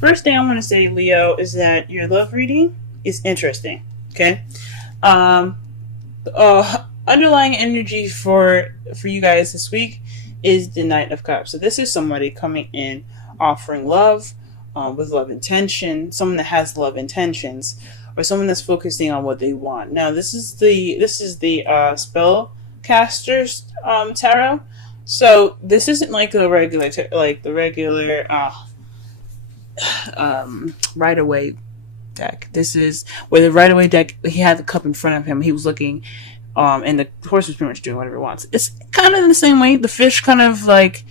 First thing I want to say, Leo, is that your love reading is interesting. Okay. Um, Underlying energy for you guys this week is the Knight of Cups. So this is somebody coming in offering love, with love intention. Someone that has love intentions, or someone that's focusing on what they want. Now this is the spellcasters tarot. So this isn't like the regular right away deck. This is where the right away deck, he had the cup in front of him. He was looking, and the horse was pretty much doing whatever it wants. It's kind of in the same way. The fish kind of like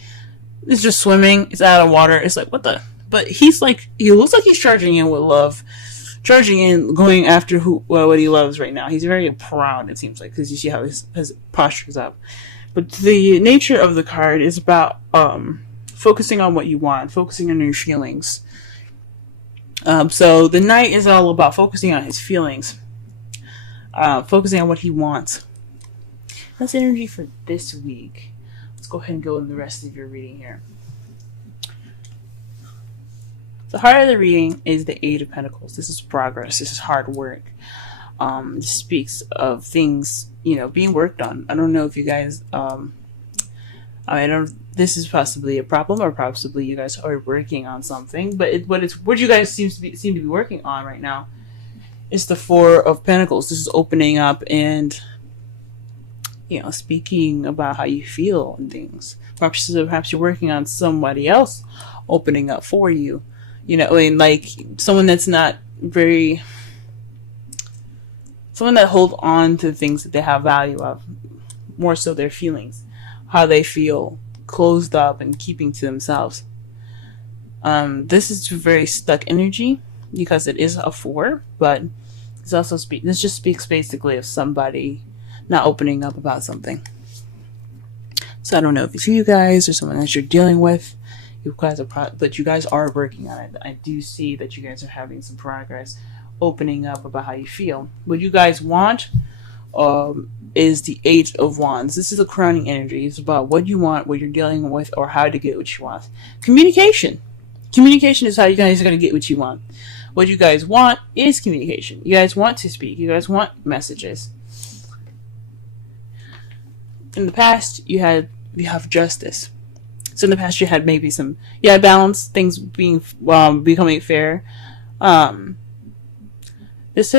is just swimming. It's out of water. It's like, what the? But he's like, he looks like he's charging in with love, charging in, going after what he loves right now. He's very proud, it seems like, because you see how his posture is up. But the nature of the card is about focusing on what you want, focusing on your feelings. So the knight is all about focusing on his feelings, focusing on what he wants. That's energy for this week. Let's go ahead and go in the rest of your reading here. The heart of the reading is the Eight of Pentacles. This is progress. This is hard work. This speaks of things, being worked on. I don't know if you guys, I don't. This is possibly a problem, or possibly you guys are working on something. But what you guys seem to be working on right now is the Four of Pentacles. This is opening up and speaking about how you feel and things. Perhaps you're working on somebody else opening up for you. Like someone that's not very, someone that hold on to things that they have value of, more so their feelings, how they feel, closed up and keeping to themselves. This is very stuck energy because it is a four, but it's also this just speaks basically of somebody not opening up about something. So I don't know if it's you guys or someone that you're dealing with. You guys but you guys are working on it. I do see that you guys are having some progress, opening up about how you feel. What you guys want is the Eight of Wands. This is a crowning energy. It's about what you want, what you're dealing with, or how to get what you want. Communication. Communication is how you guys are going to get what you want. What you guys want is communication. You guys want to speak. You guys want messages. In the past, you have justice. So in the past, you had maybe some balance, things being becoming fair. This.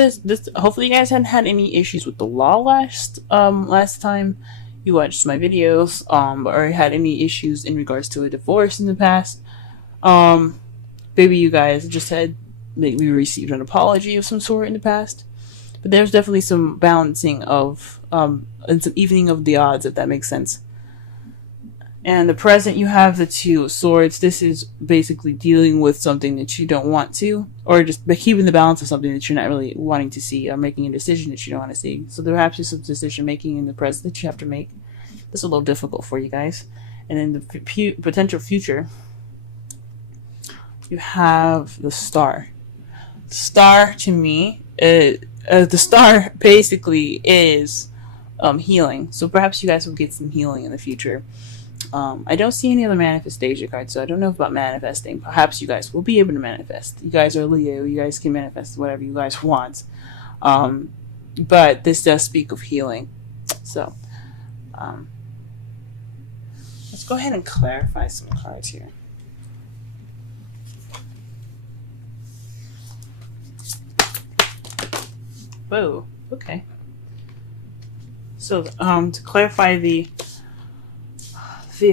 Hopefully, you guys hadn't had any issues with the law last time you watched my videos, or had any issues in regards to a divorce in the past. Maybe you guys just had maybe received an apology of some sort in the past. But there's definitely some balancing of and some evening of the odds, if that makes sense. And the present, you have the Two of Swords. This is basically dealing with something that you don't want to, or just keeping the balance of something that you're not really wanting to see, or making a decision that you don't want to see. So there has to be some decision making in the present that you have to make. This is a little difficult for you guys. And in the potential future, you have the Star. The Star, to me, the Star basically is healing. So perhaps you guys will get some healing in the future. I don't see any other manifestation cards, so I don't know about manifesting. Perhaps you guys will be able to manifest. You guys are Leo. You guys can manifest whatever you guys want. But this does speak of healing. So let's go ahead and clarify some cards here. Whoa, okay. So to clarify the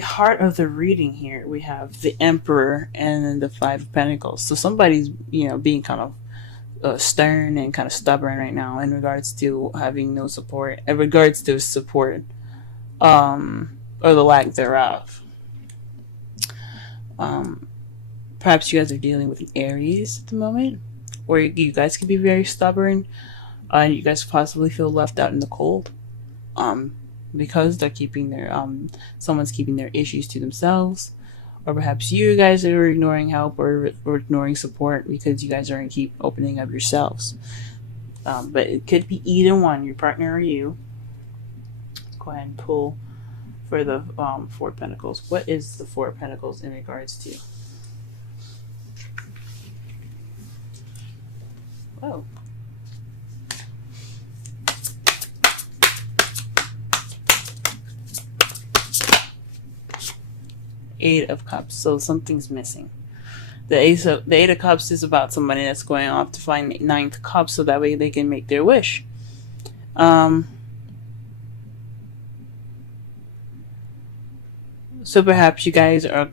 heart of the reading here, we have the Emperor and then the Five of Pentacles. So somebody's, being kind of stern and kind of stubborn right now in regards to having no support, in regards to support, or the lack thereof. Perhaps you guys are dealing with an Aries at the moment, or you guys could be very stubborn, and you guys possibly feel left out in the cold. Because they're keeping their someone's keeping their issues to themselves, or perhaps you guys are ignoring help or ignoring support because you guys aren't keep opening up yourselves. But it could be either one, your partner or you. Let's go ahead and pull for the Four of Pentacles. What is the Four of Pentacles in regards to? Oh. Eight of Cups. So something's missing. The Eight of Cups is about somebody that's going off to find the Ninth Cup so that way they can make their wish. So perhaps you guys are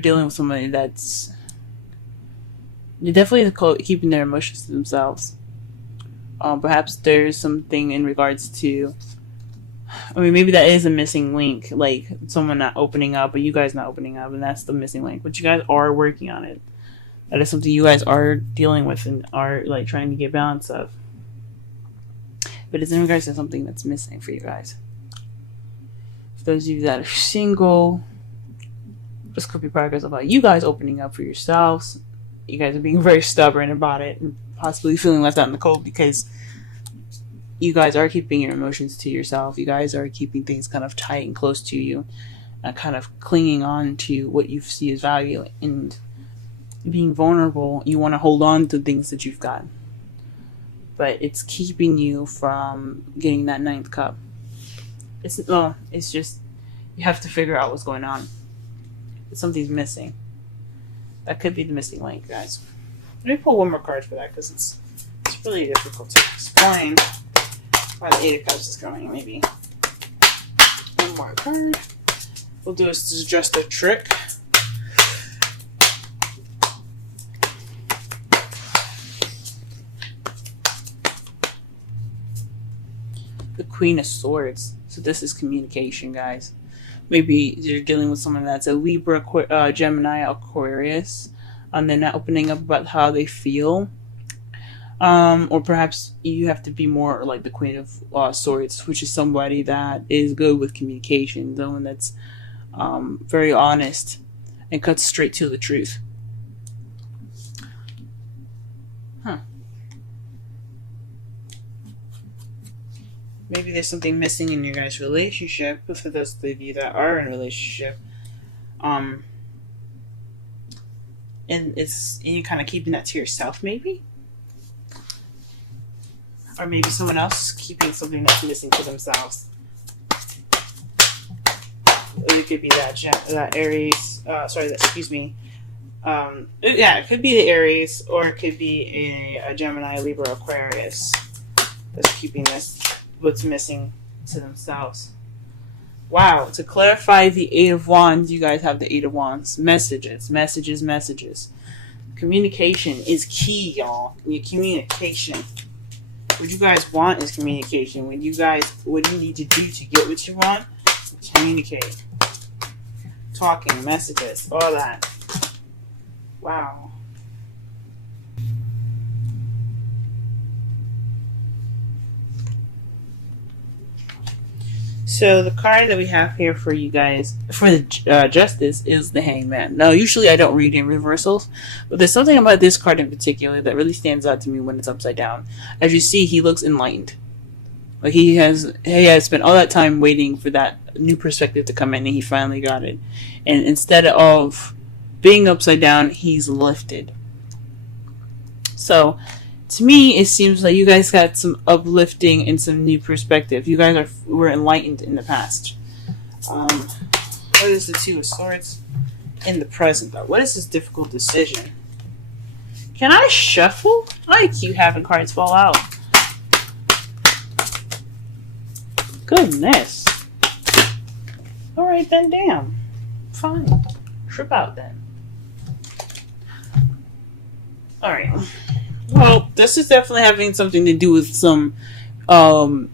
dealing with somebody that's definitely keeping their emotions to themselves. Perhaps there's something in regards to, I mean, maybe that is a missing link, like someone not opening up, but you guys not opening up, and that's the missing link. But you guys are working on it. That is something you guys are dealing with and are like trying to get balance of. But it's in regards to something that's missing for you guys. For those of you that are single, this could be progress about you guys opening up for yourselves. You guys are being very stubborn about it and possibly feeling left out in the cold because you guys are keeping your emotions to yourself. You guys are keeping things kind of tight and close to you, kind of clinging on to what you see as value and being vulnerable. You want to hold on to things that you've got, but it's keeping you from getting that Ninth Cup. It's just you have to figure out what's going on. Something's missing. That could be the missing link, guys. Let me pull one more card for that because it's really difficult to explain why the Eight of Cups is coming. Maybe one more card. We'll do is just a trick. The Queen of Swords. So this is communication, guys. Maybe you're dealing with someone that's a Libra, Gemini, Aquarius, and they're not opening up about how they feel. Or perhaps you have to be more like the Queen of Swords, which is somebody that is good with communication, someone that's very honest and cuts straight to the truth. Maybe there's something missing in your guys' relationship, for those of you that are in a relationship. And you're kind of keeping that to yourself, maybe? Or maybe someone else is keeping something that's missing to themselves. It could be that Aries. It could be the Aries, or it could be a Gemini, Libra, Aquarius that's keeping what's missing to themselves. Wow. To clarify the Eight of Wands, you guys have the Eight of Wands. Messages. Communication is key, y'all. Your communication. What you guys want is communication. What you need to do to get what you want, communicate. Talking, messages, all that. Wow. So the card that we have here for you guys, for the Justice, is the Hangman. Now, usually I don't read in reversals, but there's something about this card in particular that really stands out to me when it's upside down. As you see, he looks enlightened. Like he has spent all that time waiting for that new perspective to come in, and he finally got it. And instead of being upside down, he's lifted. So, to me, it seems like you guys got some uplifting and some new perspective. You guys were enlightened in the past. What is the Two of Swords in the present, though? What is this difficult decision? Can I shuffle? I keep having cards fall out. Goodness. Alright then, damn. Fine. Trip out then. Alright. Well, this is definitely having something to do with some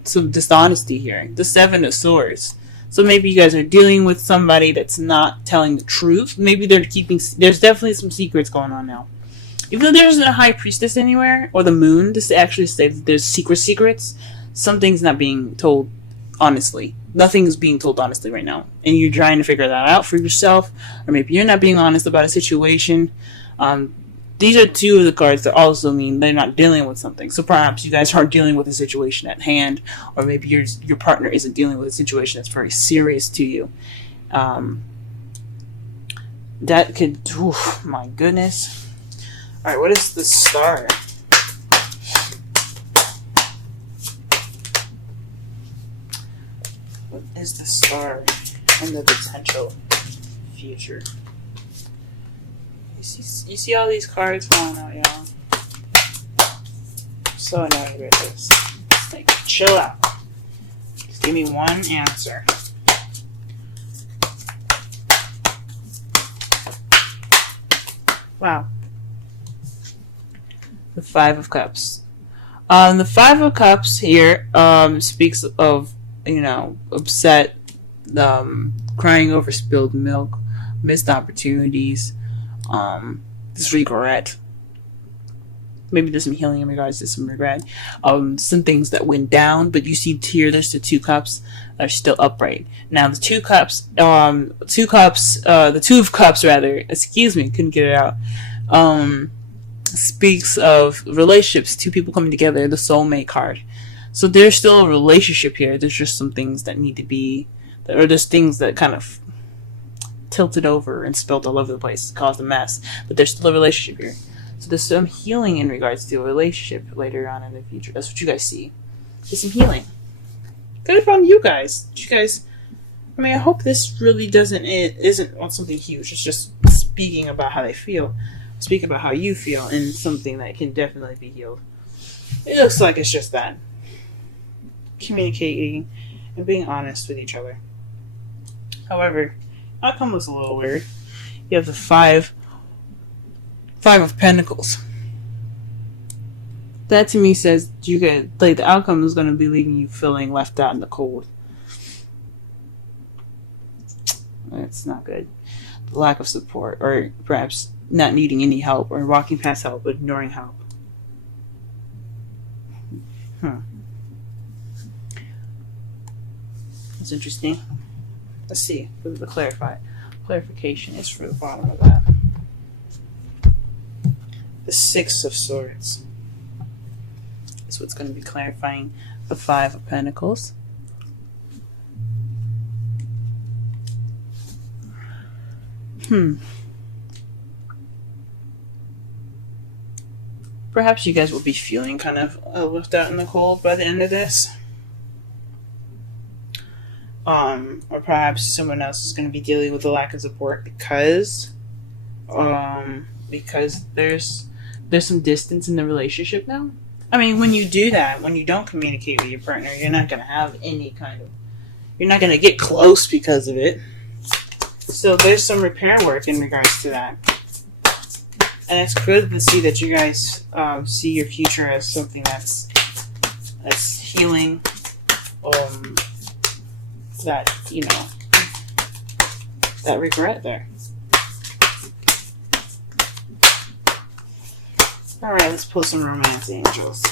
dishonesty here. The Seven of Swords. So maybe you guys are dealing with somebody that's not telling the truth. Maybe there's definitely some secrets going on now. Even though there isn't a High Priestess anywhere, or the Moon, to actually say that there's secrets, something's not being told honestly. Nothing's being told honestly right now. And you're trying to figure that out for yourself, or maybe you're not being honest about a situation. These are two of the cards that also mean they're not dealing with something. So perhaps you guys aren't dealing with a situation at hand, or maybe your partner isn't dealing with a situation that's very serious to you. That could, my goodness. Alright, what is the Star? is the star and the potential future? You see all these cards falling out, y'all? I'm so annoyed with this. Just like, chill out. Just give me one answer. Wow. The Five of Cups. The Five of Cups here speaks of, upset, crying over spilled milk, missed opportunities, this regret. Maybe there's some healing in regards to some regret. Some things that went down, but you see here there's the two cups that are still upright. Now the two of cups rather, excuse me, couldn't get it out. Speaks of relationships, two people coming together, the soulmate card. So there's still a relationship here. There's just some things that need to be, or there's things that kind of tilted over and spilled all over the place, caused a mess. But there's still a relationship here. So there's some healing in regards to a relationship later on in the future. That's what you guys see. There's some healing. Good from you guys. I hope this really isn't on something huge. It's just speaking about how they feel. Speaking about how you feel and something that can definitely be healed. It looks like it's just that. Communicating and being honest with each other. However, outcome looks a little weird. You have the Five of Pentacles. That to me says the outcome is going to be leaving you feeling left out in the cold. That's not good. The lack of support, or perhaps not needing any help, or walking past help but ignoring help. That's interesting. Let's see. The clarification is for the bottom of that. The Six of Swords is what's going to be clarifying the Five of Pentacles. Perhaps you guys will be feeling kind of left out in the cold by the end of this. Or perhaps someone else is going to be dealing with the lack of support because there's some distance in the relationship now. I mean, when you do that, when you don't communicate with your partner, you're not going to have you're not going to get close because of it. So there's some repair work in regards to that. And it's good to see that you guys see your future as something that's healing. That regret there. Alright, let's pull some romance angels.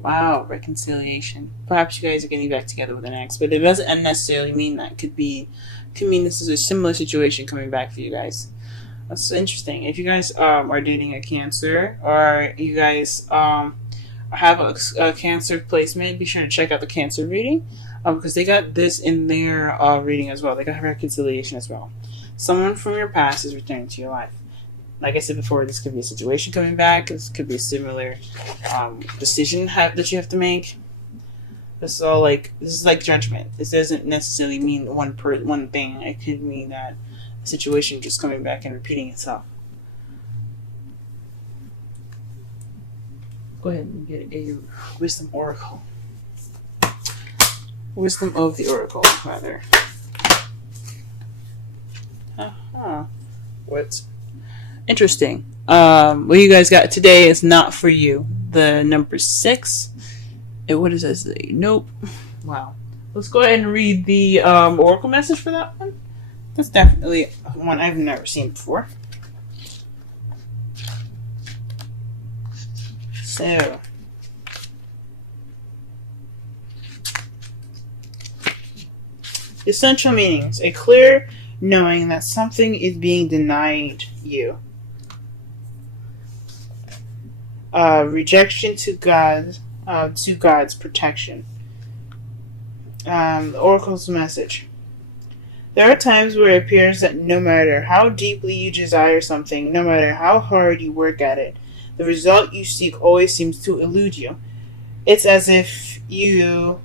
Wow, reconciliation. Perhaps you guys are getting back together with an ex, but it doesn't necessarily mean that. Could mean this is a similar situation coming back for you guys. That's interesting. If you guys are dating a Cancer, or you guys have a Cancer placement, be sure to check out the Cancer reading, because they got this in their reading as well. They got reconciliation as well. Someone from your past is returning to your life. Like I said before, this could be a situation coming back. This could be a similar decision that you have to make. This is like judgment. This doesn't necessarily mean one thing. It could mean that a situation just coming back and repeating itself. Go ahead and get a wisdom oracle. Wisdom of the oracle, rather. What? Interesting. What you guys got today is not for you. The number 6. What does that say? Nope. Wow. Let's go ahead and read the oracle message for that one. That's definitely one I've never seen before. So, essential meanings: a clear knowing that something is being denied you. Rejection to God's protection. The oracle's message: there are times where it appears that no matter how deeply you desire something, no matter how hard you work at it, The result you seek always seems to elude you. It's as if you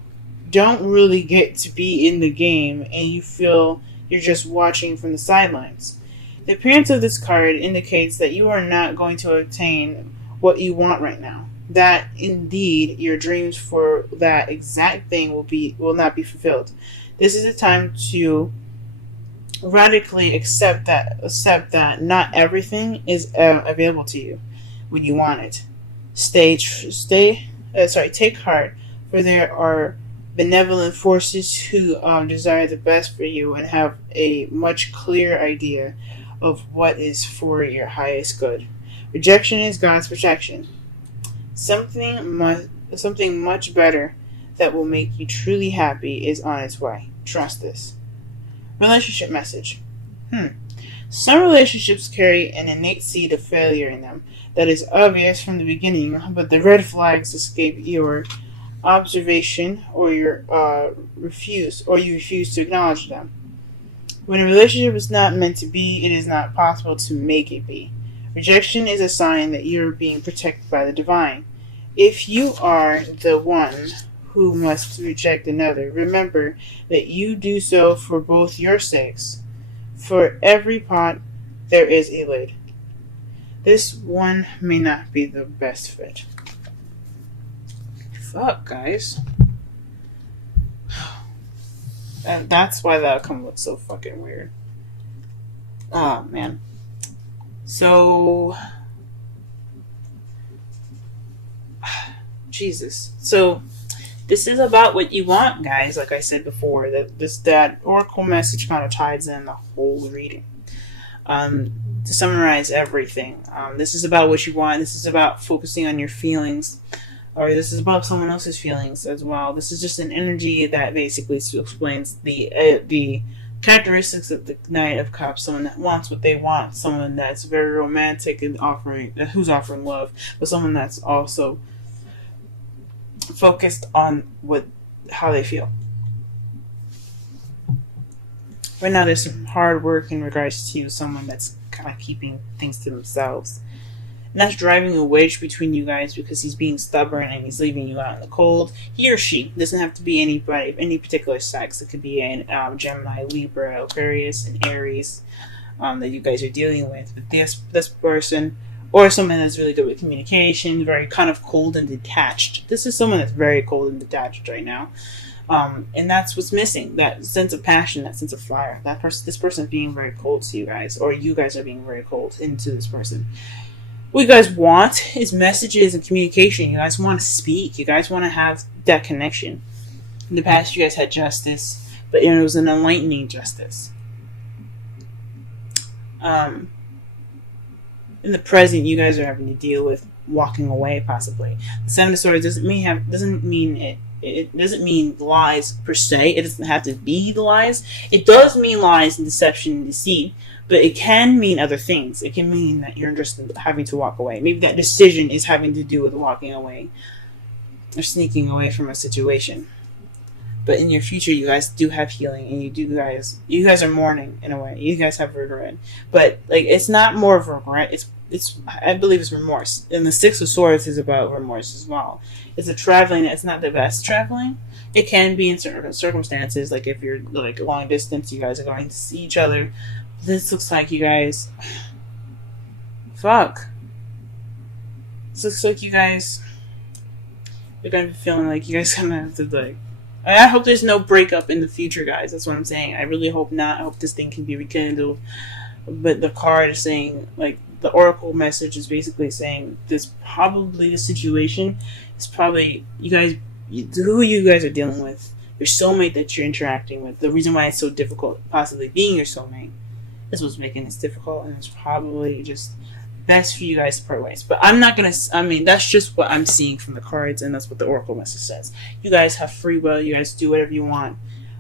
don't really get to be in the game and you feel you're just watching from the sidelines. The appearance of this card indicates that you are not going to obtain what you want right now. That indeed your dreams for that exact thing will not be fulfilled. This is a time to radically accept that not everything is available to you when you want it. Take heart, for there are benevolent forces who desire the best for you and have a much clearer idea of what is for your highest good. Rejection is God's protection. Something much better that will make you truly happy is on its way. Trust this. Relationship message. Some relationships carry an innate seed of failure in them that is obvious from the beginning, but the red flags escape your observation, or you refuse to acknowledge them. When a relationship is not meant to be, it is not possible to make it be. Rejection is a sign that you're being protected by the divine. If you are the one who must reject another, remember that you do so for both your sakes. For every pot, there is a lid. This one may not be the best fit. Fuck, guys. And that's why the outcome looks so fucking weird. Oh, man. So... Jesus. So, this is about what you want, guys, like I said before. That oracle message kind of ties in the whole reading. To summarize everything, this is about what you want. This is about focusing on your feelings. Or this is about someone else's feelings as well. This is just an energy that basically explains the characteristics of the Knight of Cups. Someone that wants what they want. Someone that's very romantic and who's offering love. But someone that's also focused on how they feel. Right now there's some hard work in regards to someone that's kind of keeping things to themselves. And that's driving a wedge between you guys because he's being stubborn and he's leaving you out in the cold. He or she doesn't have to be anybody of any particular sex. It could be an Gemini, Libra, Aquarius, and Aries that you guys are dealing with. But this person, or someone that's really good with communication, very kind of cold and detached. This is someone that's very cold and detached right now. And that's what's missing. That sense of passion, that sense of fire. This person being very cold to you guys, or you guys are being very cold into this person. What you guys want is messages and communication. You guys want to speak. You guys want to have that connection. In the past, you guys had justice, but it was an enlightening justice. In the present, you guys are having to deal with walking away, possibly. The Seven of Swords doesn't mean lies per se. It doesn't have to be the lies. It does mean lies and deception and deceit, but it can mean other things. It can mean that you're just having to walk away. Maybe that decision is having to do with walking away or sneaking away from a situation. But in your future, you guys do have healing, and you guys are mourning in a way. You guys have regret, but like it's not more of regret. It's I believe it's remorse. And the Six of Swords is about remorse as well. It's a traveling. It's not the best traveling. It can be in certain circumstances, like if you're like long distance, you guys are going to see each other. This looks like you guys. Fuck. This looks like you guys. You're gonna be feeling like you guys gonna have to like. I hope there's no breakup in the future, guys. That's what I'm saying. I really hope not. I hope this thing can be rekindled. But the card is saying, like, the oracle message is basically saying this probably the situation is probably who you guys are dealing with, your soulmate that you're interacting with. The reason why it's so difficult, possibly being your soulmate, is what's making this difficult, and it's probably just best for you guys to part ways. But I'm not gonna. I mean, that's just what I'm seeing from the cards, and that's what the oracle message says. You guys have free will. You guys do whatever you want.